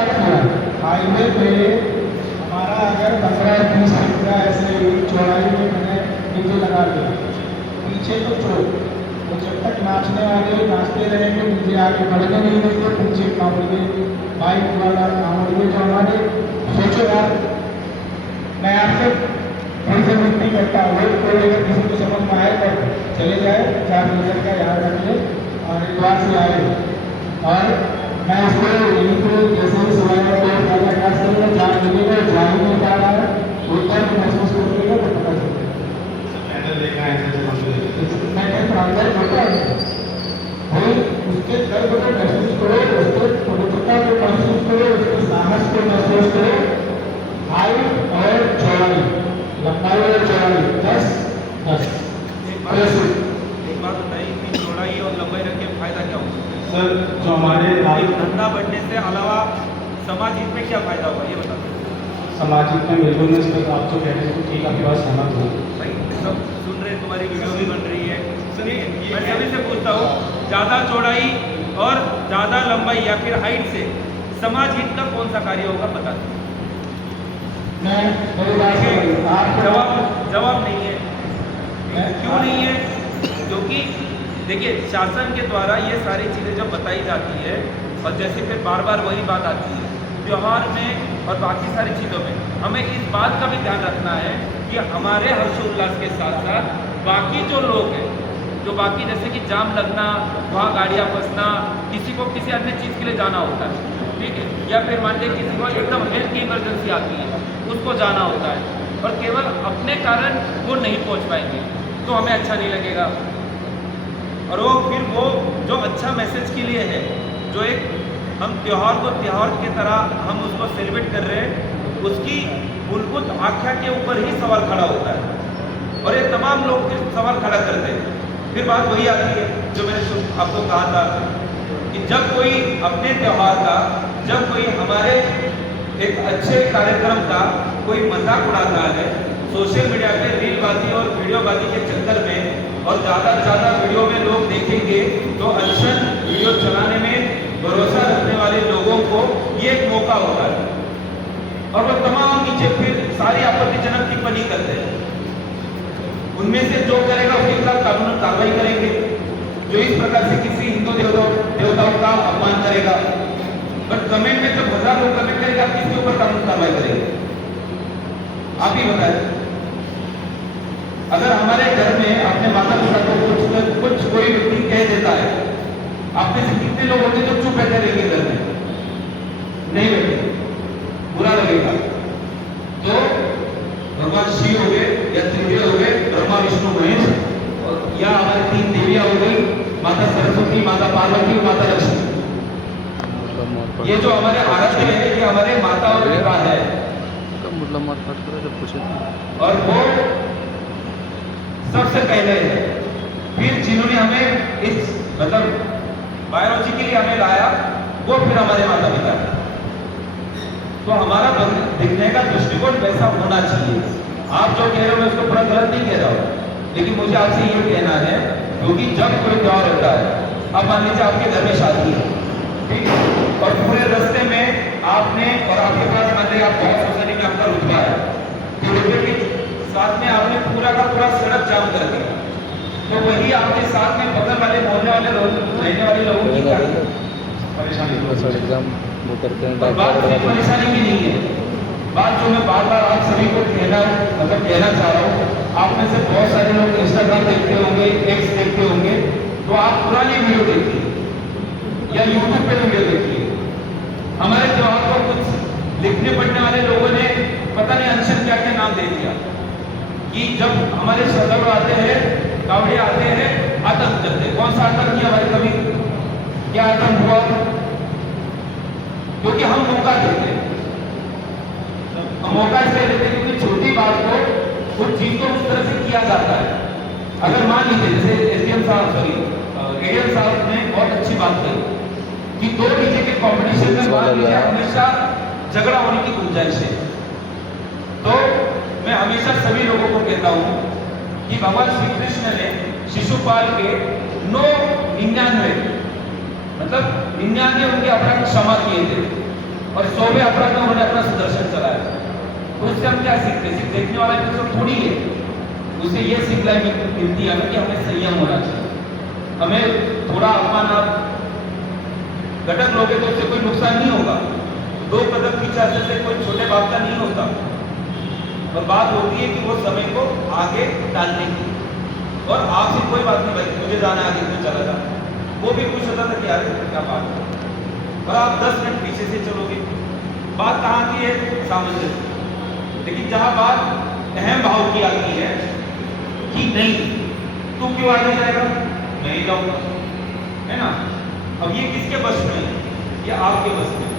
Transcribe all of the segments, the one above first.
कारण है हाईवे पे हमारा अगर 15-20 फीट का ऐसे चौड़ाई में मैंने नीचे लगा दिया, पीछे तो छोड़, तो जब तक नाचने वाले नाचते रहेंगे, नीचे आगे बढ़ने नहीं देंगे, पीछे कांवड़िए बाइक वाला कांवड़िए जो हमारे, सोचो यार, मैं आपसे फिर से विनती करता हूँ, कोई अगर किसी को समझ में आए तो चले जाए, 4 मीटर का याद रखिए और इतवार से आए। और मैं इसको यहीं पे जैसे ही सुबह में कोई पूजा काज करेगा, 4 मिलेगा, जा ही नहीं पा रहा है, उधर महसूस करेगा तो पता चलेगा। मैंने प्रांगण होता है भाई, उसके दर्द को महसूस करो, उसके पवित्रता को महसूस करो, उसके साहस को महसूस करो। हाइट और चौड़ाई, लंबाई और चौड़ाई 10-10। एक बात बताइए कि चौड़ाई और लंबाई रख के फायदा क्या होगा सर? जो हमारे धंधा बढ़ने से अलावा समाज हित में क्या फायदा होगा ये बता दो। सामाजिक में बिल्कुल नहीं सर, आप जो कह रहे हैं ठीक, आपकी बात सहमत हूँ। भाई सब सुन रहे हैं, तुम्हारी वीडियो भी बन रही है, मैं सभी से पूछता हूँ, ज़्यादा चौड़ाई और ज़्यादा लंबाई या फिर हाइट से समाज हित का कौन सा कार्य होगा बता दो। जवाब नहीं है। क्यों नहीं है? क्योंकि देखिए शासन के द्वारा ये सारी चीज़ें जब बताई जाती है और जैसे फिर बार बार वही बात आती है त्यौहार में और बाकी सारी चीज़ों में, हमें इस बात का भी ध्यान रखना है कि हमारे हर्षोल्लास के साथ साथ बाकी जो लोग हैं, जो बाकी जैसे कि जाम लगना, वहाँ गाड़ियाँ फंसना, किसी को किसी अन्य चीज़ के लिए जाना होता है, ठीक है, या फिर मान लीजिए किसी को एकदम हेल्थ की इमरजेंसी आती है, उसको जाना होता है और केवल अपने कारण वो नहीं पहुँच पाएंगे तो हमें अच्छा नहीं लगेगा। और वो फिर वो जो अच्छा मैसेज के लिए है, जो एक हम त्यौहार को त्यौहार की तरह हम उसको सेलिब्रेट कर रहे हैं, उसकी मूलभूत आख्या के ऊपर ही सवाल खड़ा होता है और ये तमाम लोग फिर सवाल खड़ा करते हैं। फिर बात वही आती है जो मैंने आपको कहा था कि जब कोई अपने त्यौहार का, जब कोई हमारे एक अच्छे कार्यक्रम का कोई मजाक उड़ाता है सोशल मीडिया पे रीलबाजी और वीडियोबाजी के चक्कर में, और ज़्यादा से ज़्यादा वीडियो में लोग देखेंगे तो अच्छा वीडियो चलाने में भरोसा रखने वाले लोगों को ये एक मौका होता है और वो तमाम नीचे फिर सारी आपत्तिजनक टिप्पणी करते हैं। उनमें से जो करेगा उसके खिलाफ कानूनी कार्रवाई करेंगे, जो इस प्रकार से किसी हिंदू देवताओं का अपमान करेगा। बट कमेंट में जब 1000 लोग कमेंट करेंगे, आप किसके ऊपर कानूनी कार्रवाई करेंगे? आप ही बताएं। अगर हमारे घर में अपने माता पिता को कुछ कोई व्यक्ति कह देता है, आप में से कितने लोग होते जो चुप बैठे रहेंगे घर में? नहीं बैठे, बुरा लगेगा। तो भगवान शिव हो गए या त्रिदेव हो गए, ब्रह्मा विष्णु महेश, और या हमारी 3 देवियां हो गई, माता सरस्वती, माता पार्वती और माता लक्ष्मी। ये जो हमारे आराध्य है, ये हमारे माता और पिता है। और वो सबसे पहले है। फिर जिन्होंने हमें इस मतलब बायोलॉजी के लिए हमें लाया, वो फिर हमारे माता पिता है। तो हमारा दिखने का दृष्टिकोण वैसा होना चाहिए। आप जो कह रहे हो मैं उसको पूरा गलत नहीं कह रहा हूँ, लेकिन मुझे आपसे ये कहना है, क्योंकि जब कोई त्यौहार होता है, अब मान लीजिए आपके घर में शादी है, ठीक है, और पूरे रास्ते में आपने और आपके पास मान लीजिए आप बहुत सोसाइटी में आपका रुतबा है, तो रुतबे के साथ में आपने पूरा का पूरा सड़क जाम कर दिया, तो वही आपके साथ में बगल वाले मोहल्ले वाले लोग, रहने वाले लोगों की परेशानी परेशानी भी नहीं है। बात जो मैं बार बार आप सभी को कहना चाह रहा हूँ, आप में से बहुत सारे लोग इंस्टाग्राम देखते होंगे, एक्स देखते होंगे, तो आप पुरानी वीडियो देखिए या यूट्यूब पे वीडियो देखिए। हमारे त्यौहार को कुछ लिखने पढ़ने वाले लोगों ने पता नहीं अनशन क्या क्या नाम दे दिया कि जब हमारे श्रद्धालु आते हैं, कावड़े आते हैं, आतंक करते। कौन सा आतंक किया भाई? कभी क्या आतंक हुआ? क्योंकि हम मौका देते हैं, मौका इसलिए देते हैं क्योंकि छोटी बात को कुछ चीज को उस तरह से किया जाता है। अगर मान लीजिए जैसे एसडीएम साहब एडीएम साहब ने बहुत अच्छी बात कही कि 2 डीजे के कॉम्पिटिशन में मान लीजिए हमेशा झगड़ा होने की गुंजाइश है, तो मैं हमेशा सभी लोगों को कहता हूं कि भगवान श्री कृष्ण ने शिशुपाल के 99 मतलब 99 उनके अपराध क्षमा किए थे। और 100वें अपराध में उन्होंने अपना सुदर्शन चलाया। तो उससे हम क्या सीखते हैं? सिर्फ देखने वाला एपिसोड थोड़ी है, उससे ये सिखलाई मिलती है हमें कि हमें संयम होना चाहिए। हमें थोड़ा अपमान आप घटक लोगे तो उससे कोई नुकसान नहीं होगा, 2 कदम पीछे हटने से कोई छोटे बाप का नहीं होता। और बात होती है कि वो समय को आगे डालने की, और आपसे कोई बात नहीं भाई मुझे जाना आगे तो चला जा, वो भी खुश होता था कि यार क्या बात है। और आप 10 मिनट पीछे से चलोगे, बात कहाँ की है? सामंजस्य। लेकिन जहां बात अहम भाव की आती है कि नहीं तू क्यों आगे जाएगा, मैं ही जाऊंगा, है ना। अब ये किसके बस में है? ये आपके बस में।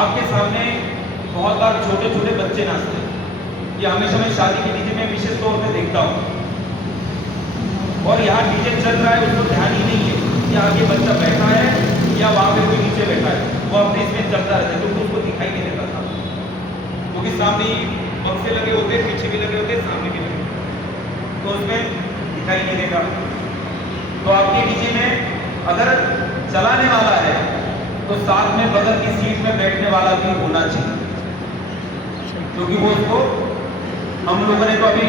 आपके सामने बहुत बार छोटे छोटे बच्चे नाचते हैं, ये हमेशा मैं शादी के डीजे में विशेष तौर पे देखता हूँ, और यहाँ डीजे चल रहा है उसको ध्यान ही नहीं है कि आगे बच्चा बैठा है या वहां पे कोई नीचे बैठा है, वो अपने इसमें चलता रहता है क्योंकि उसको दिखाई नहीं देता था, क्योंकि सामने बक्से लगे होते, पीछे भी लगे होते, सामने भी लगे होते, तो उसमें दिखाई नहीं देगा। तो आपके डीजे में अगर चलाने वाला है तो साथ में बगल की सीट में बैठने वाला भी होना चाहिए, क्योंकि वो उसको हम लोगों ने तो अभी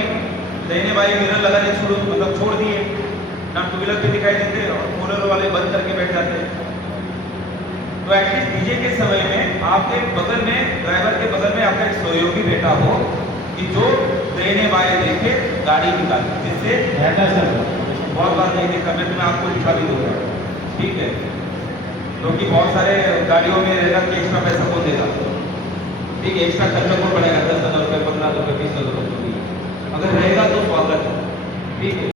देने वाले मिरर लगाने छोड़ दिए ना, 2 व्हीलर पे दिखाई देते और 4 व्हीलर वाले बंद करके बैठ जाते हैं। तो एटलीस्ट डीजे के समय में आपके बगल में, ड्राइवर के बगल में आपका एक सहयोगी बैठा हो कि जो देने वाले देखे गाड़ी निकाले, जिससे रहता है सर। बहुत बार नहीं देखा, मैं तुम्हें आपको दिखा भी दूंगा, ठीक है। क्योंकि बहुत सारे गाड़ियों में रहेगा कि एक्स्ट्रा पैसा कौन देगा, ठीक है, एक्स्ट्रा खर्चा कौन पड़ेगा, 10,000 रुपये, 15,000 रुपये, 20,000 रुपये, अगर रहेगा तो स्वागत है, ठीक है।